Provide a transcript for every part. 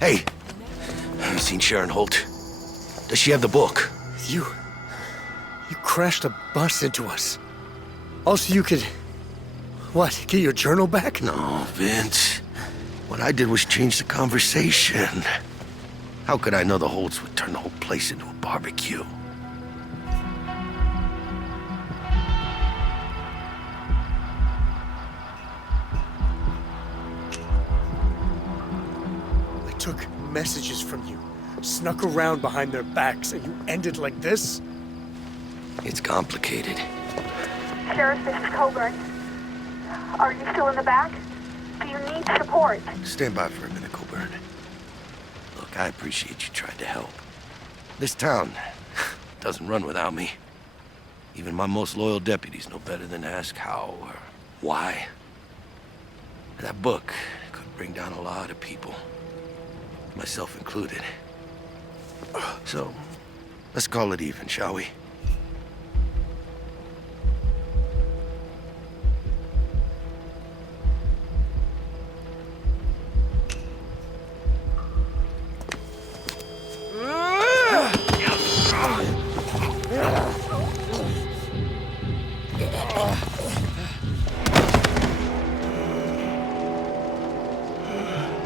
Hey, have you seen Sharon Holt? Does she have the book? You crashed a bus into us. Also, you could... What, get your journal back? No, Vince. What I did was change the conversation. How could I know the Holts would turn the whole place into a barbecue? I took messages from you, snuck around behind their backs, and you ended like this? It's complicated. Sheriff, this is Coburn. Are you still in the back? Do you need support? Stand by for a minute, Coburn. Look, I appreciate you trying to help. This town doesn't run without me. Even my most loyal deputies know better than to ask how or why. That book could bring down a lot of people, myself included. So, let's call it even, shall we?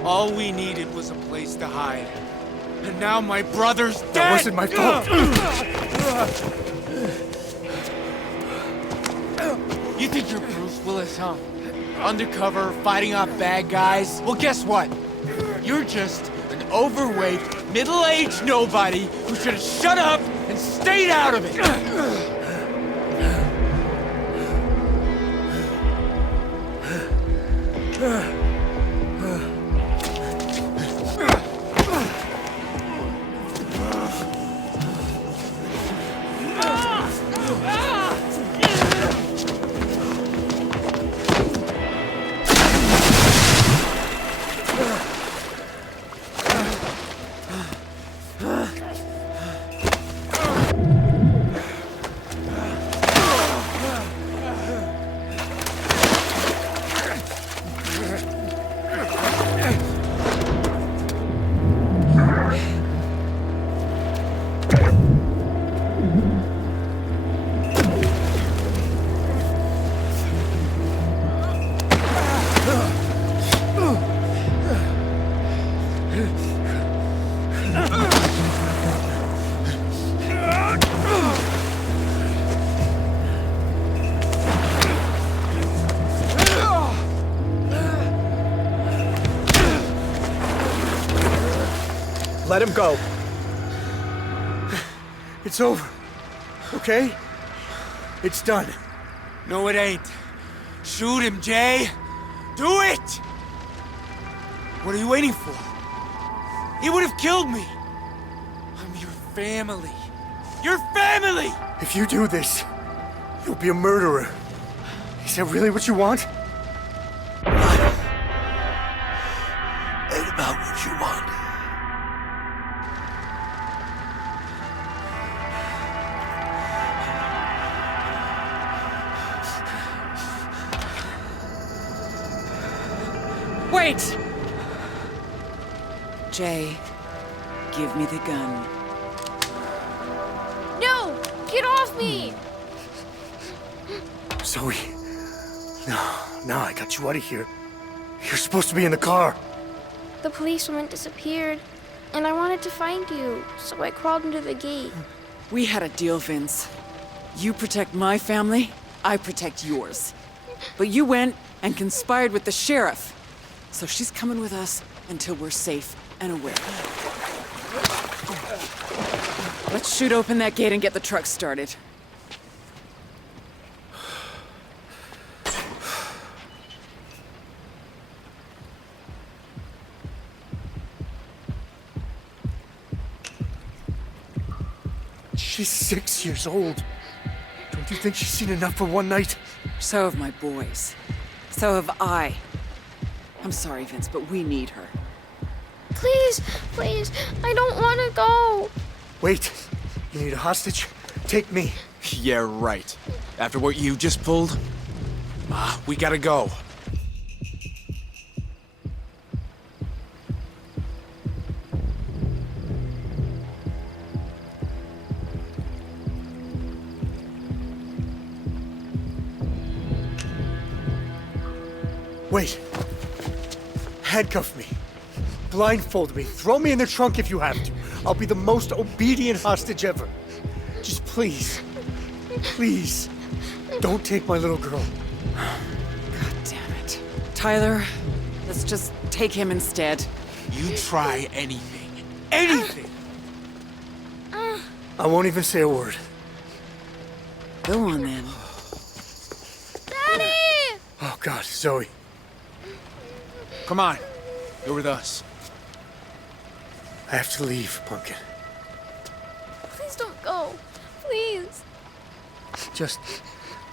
All we needed was a place to hide. And now my brother's dead! That wasn't my fault! You think you're Bruce Willis, huh? Undercover, fighting off bad guys? Well, guess what? You're just an overweight, middle-aged nobody who should have shut up and stayed out of it! Let him go. It's over. Okay? It's done. No, it ain't. Shoot him, Jay! Do it! What are you waiting for? He would have killed me! I'm your family. Your family! If you do this, you'll be a murderer. Is that really what you want? Ain't about what you want. Wait! Jay, give me the gun. No! Get off me! Zoe. No, I got you out of here. You're supposed to be in the car. The policewoman disappeared, and I wanted to find you, so I crawled into the gate. We had a deal, Vince. You protect my family, I protect yours. But you went and conspired with the sheriff. So she's coming with us until we're safe and aware. Let's shoot open that gate and get the truck started. She's 6 years old. Don't you think she's seen enough for one night? So have my boys. So have I. I'm sorry, Vince, but we need her. Please, please, I don't want to go. Wait, you need a hostage? Take me. Yeah, right. After what you just pulled? We gotta go. Wait. Handcuff me. Blindfold me. Throw me in the trunk if you have to. I'll be the most obedient hostage ever. Just please, please, don't take my little girl. God damn it. Tyler, let's just take him instead. You try anything. Anything! I won't even say a word. Go on then. Daddy! Oh God, Zoe. Come on. You're with us. I have to leave, Pumpkin. Please don't go. Please. Just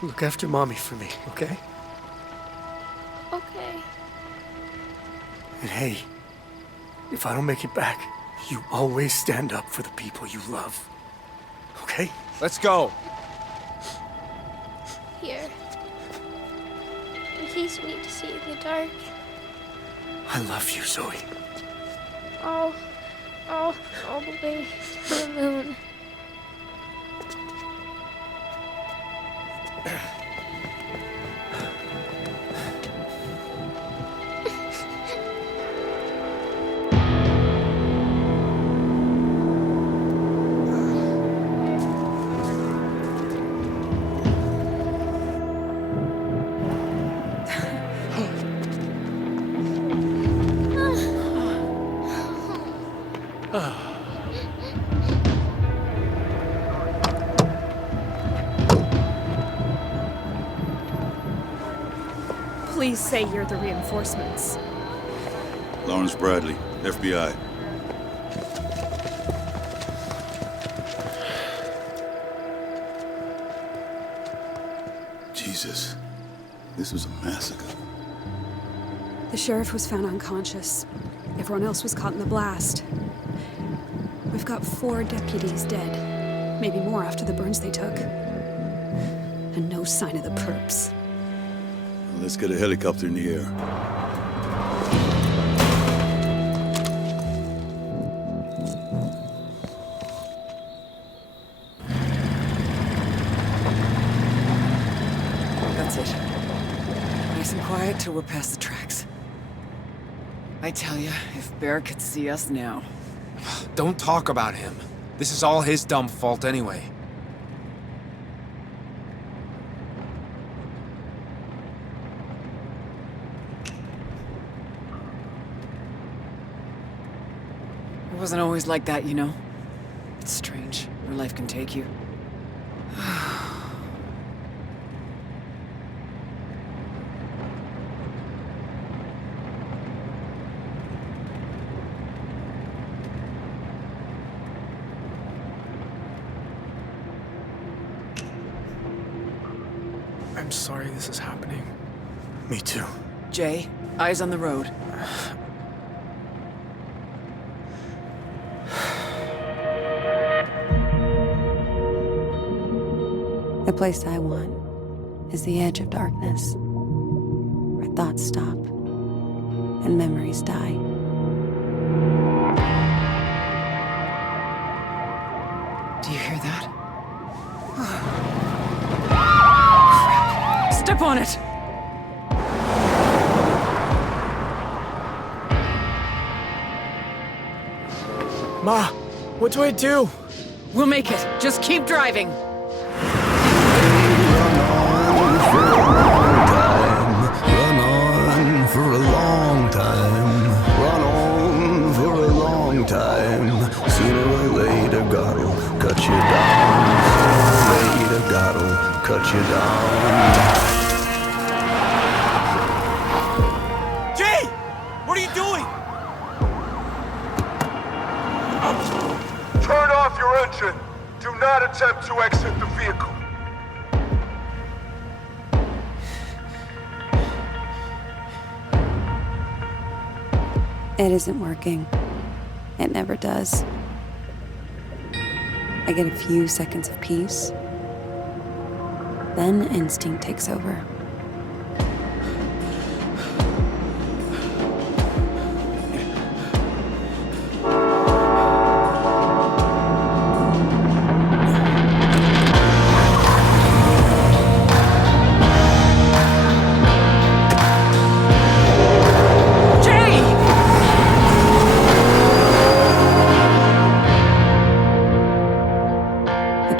look after Mommy for me, okay? Okay. And hey, if I don't make it back, you always stand up for the people you love. Okay? Let's go. Here. In case we need to see in the dark. I love you, Zoe. All the way to the moon. Please say you're the reinforcements. Lawrence Bradley, FBI. Jesus, this was a massacre. The sheriff was found unconscious. Everyone else was caught in the blast. We've got 4 deputies dead. Maybe more after the burns they took. And no sign of the perps. Let's get a helicopter in the air. That's it. Nice and quiet till we're past the tracks. I tell you, if Bear could see us now. Don't talk about him. This is all his dumb fault anyway. It wasn't always like that, you know? It's strange where life can take you. I'm sorry this is happening. Me too. Jay, eyes on the road. The place I want is the edge of darkness, where thoughts stop and memories die. Do you hear that? Crap. Step on it! Ma, what do I do? We'll make it. Just keep driving. For a long time, run on for a long time. Sooner or later, God'll cut you down. Sooner or later, God'll cut you down. Jay! What are you doing? Turn off your engine. Do not attempt to exit the vehicle. It isn't working. It never does. I get a few seconds of peace. Then instinct takes over.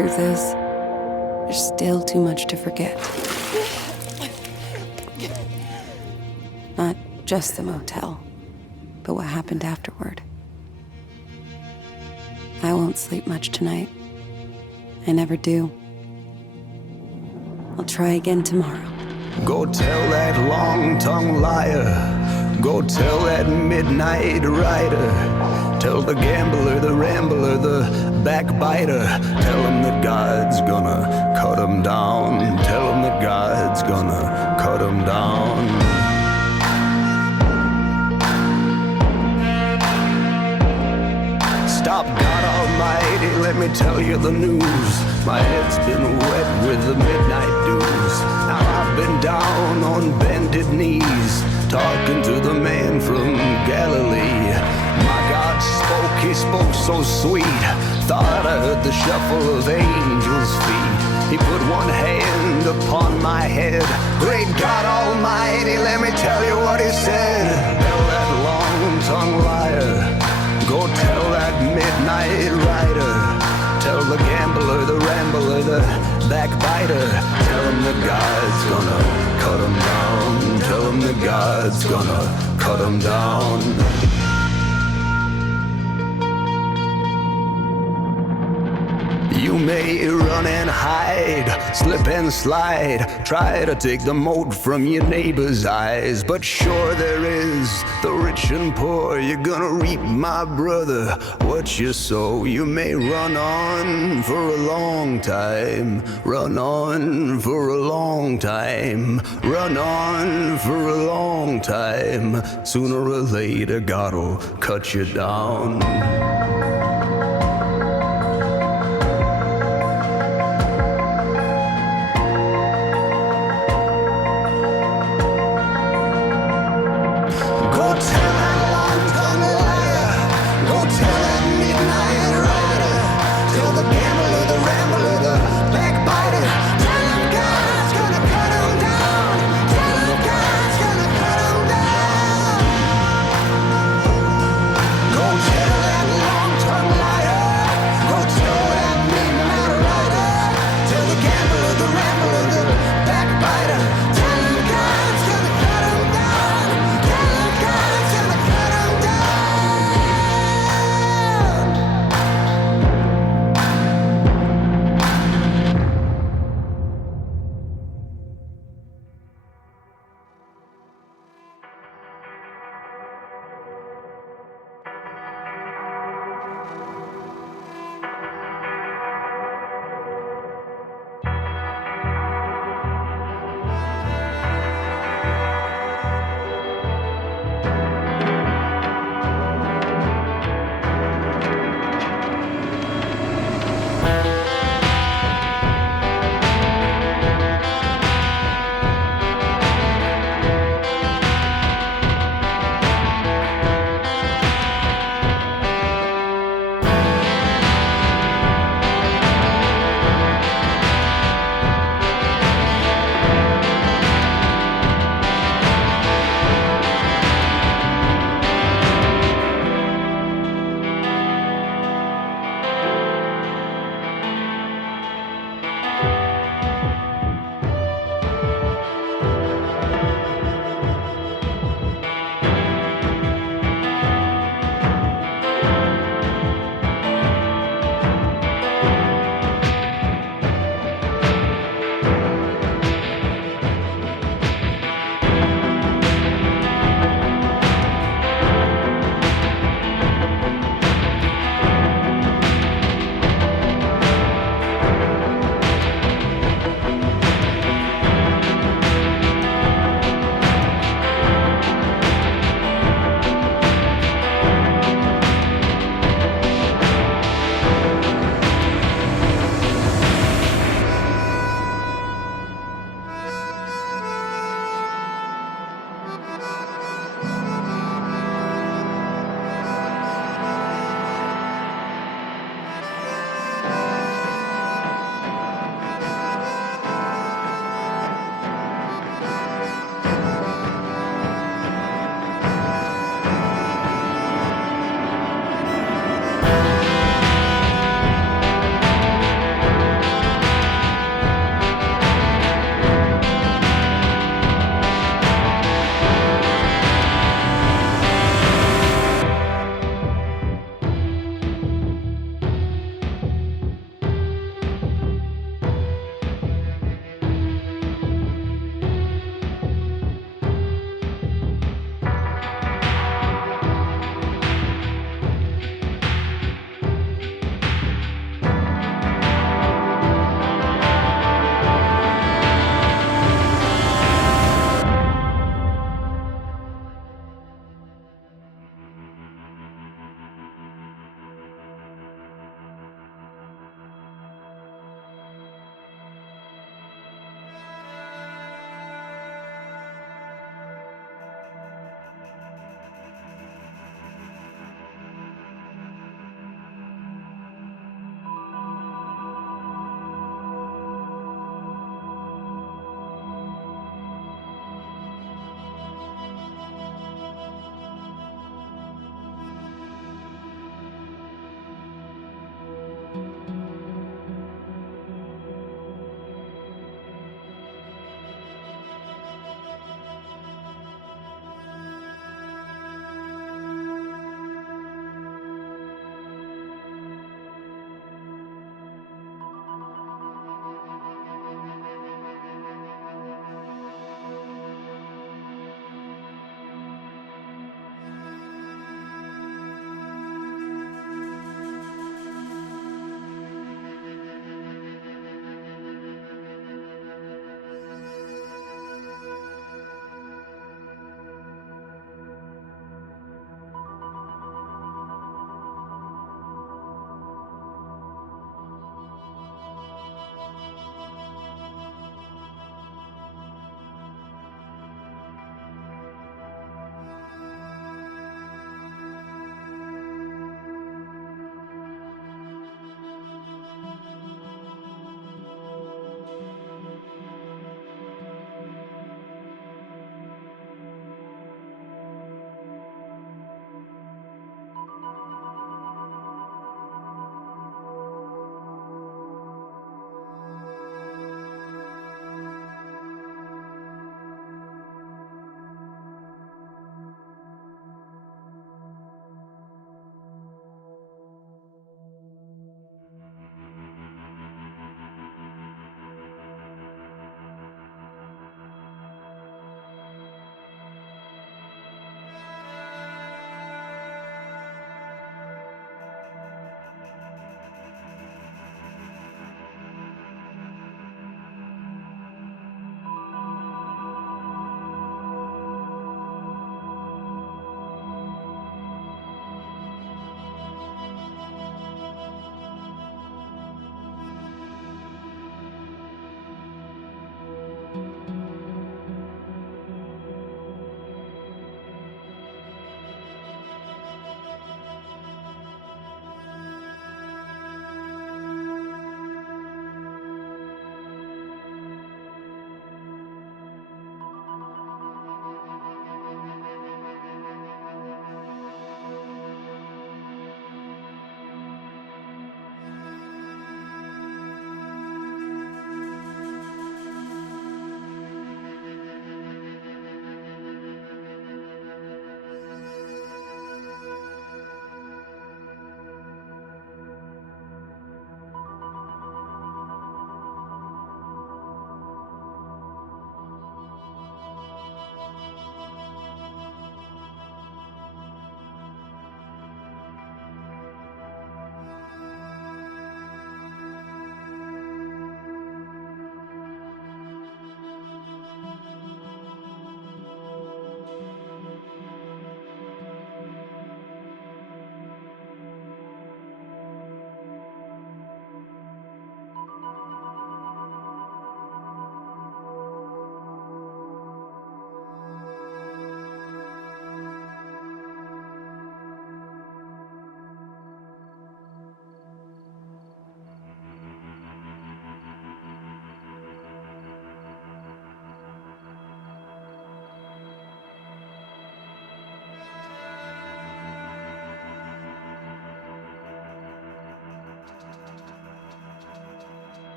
truth is, there's still too much to forget. Not just the motel, but what happened afterward. I won't sleep much tonight. I never do. I'll try again tomorrow. Go tell that long-tongued liar. Go tell that midnight rider. Tell the gambler, the rambler, the backbiter. Tell him that God's gonna cut him down. Tell him that God's gonna cut him down. Stop, God Almighty, let me tell you the news. My head's been wet with the midnight dews. Now I've been down on bended knees, talking to the man from Galilee. My God spoke, he spoke so sweet. Thought I heard the shuffle of angels' feet. He put one hand upon my head. Great God Almighty, let me tell you what he said. Tell that long-tongued liar. Go tell that midnight rider. Tell the gambler, the rambler, the backbiter. Tell him that God's gonna cut him down. Tell him that God's gonna cut him down. You may run and hide, slip and slide, try to take the mote from your neighbor's eyes. But sure there is, the rich and poor, you're gonna reap, my brother, what you sow. You may run on for a long time, run on for a long time, run on for a long time. Sooner or later, God'll cut you down.